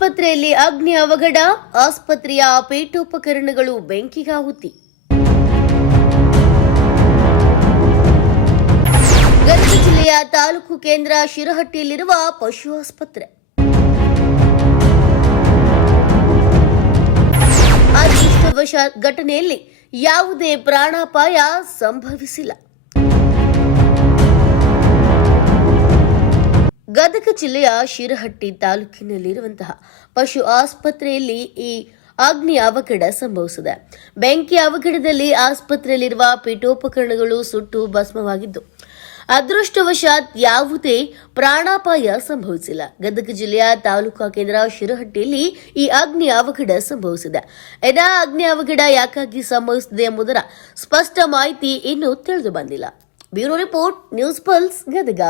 ಆಸ್ಪತ್ರೆಯಲ್ಲಿ ಅಗ್ನಿ ಅವಘಡ, ಆಸ್ಪತ್ರೆಯ ಪೀಠೋಪಕರಣಗಳು ಬೆಂಕಿಗಾಹುತಿ. ಗದಗ ಜಿಲ್ಲೆಯ ತಾಲೂಕು ಕೇಂದ್ರ ಶಿರಹಟ್ಟಿಯಲ್ಲಿರುವ ಪಶು ಆಸ್ಪತ್ರೆ. ಅದೃಷ್ಟವಶಾತ್ ಘಟನೆಯಲ್ಲಿ ಯಾವುದೇ ಪ್ರಾಣಾಪಾಯ ಸಂಭವಿಸಿಲ್ಲ. ಗದಗ ಜಿಲ್ಲೆಯ ಶಿರಹಟ್ಟಿ ತಾಲೂಕಿನಲ್ಲಿರುವಂತಹ ಪಶು ಆಸ್ಪತ್ರೆಯಲ್ಲಿ ಈ ಅಗ್ನಿ ಅವಘಡ ಸಂಭವಿಸಿದೆ. ಬೆಂಕಿ ಅವಘಡದಲ್ಲಿ ಆಸ್ಪತ್ರೆಯಲ್ಲಿರುವ ಪೀಠೋಪಕರಣಗಳು ಸುಟ್ಟು ಭಸ್ಮವಾಗಿದ್ದು, ಅದೃಷ್ಟವಶಾತ್ ಯಾವುದೇ ಪ್ರಾಣಾಪಾಯ ಸಂಭವಿಸಿಲ್ಲ. ಗದಗ ಜಿಲ್ಲೆಯ ತಾಲೂಕಾ ಕೇಂದ್ರ ಶಿರಹಟ್ಟಿಯಲ್ಲಿ ಈ ಅಗ್ನಿ ಅವಘಡ ಸಂಭವಿಸಿದೆ. ಎದಾ ಅಗ್ನಿ ಅವಘಡ ಯಾಕಾಗಿ ಸಂಭವಿಸಿದೆ ಎಂಬುದರ ಸ್ಪಷ್ಟ ಮಾಹಿತಿ ಇನ್ನೂ ತಿಳಿದು ಬಂದಿಲ್ಲ. Bureau report, news pulse, Gadag.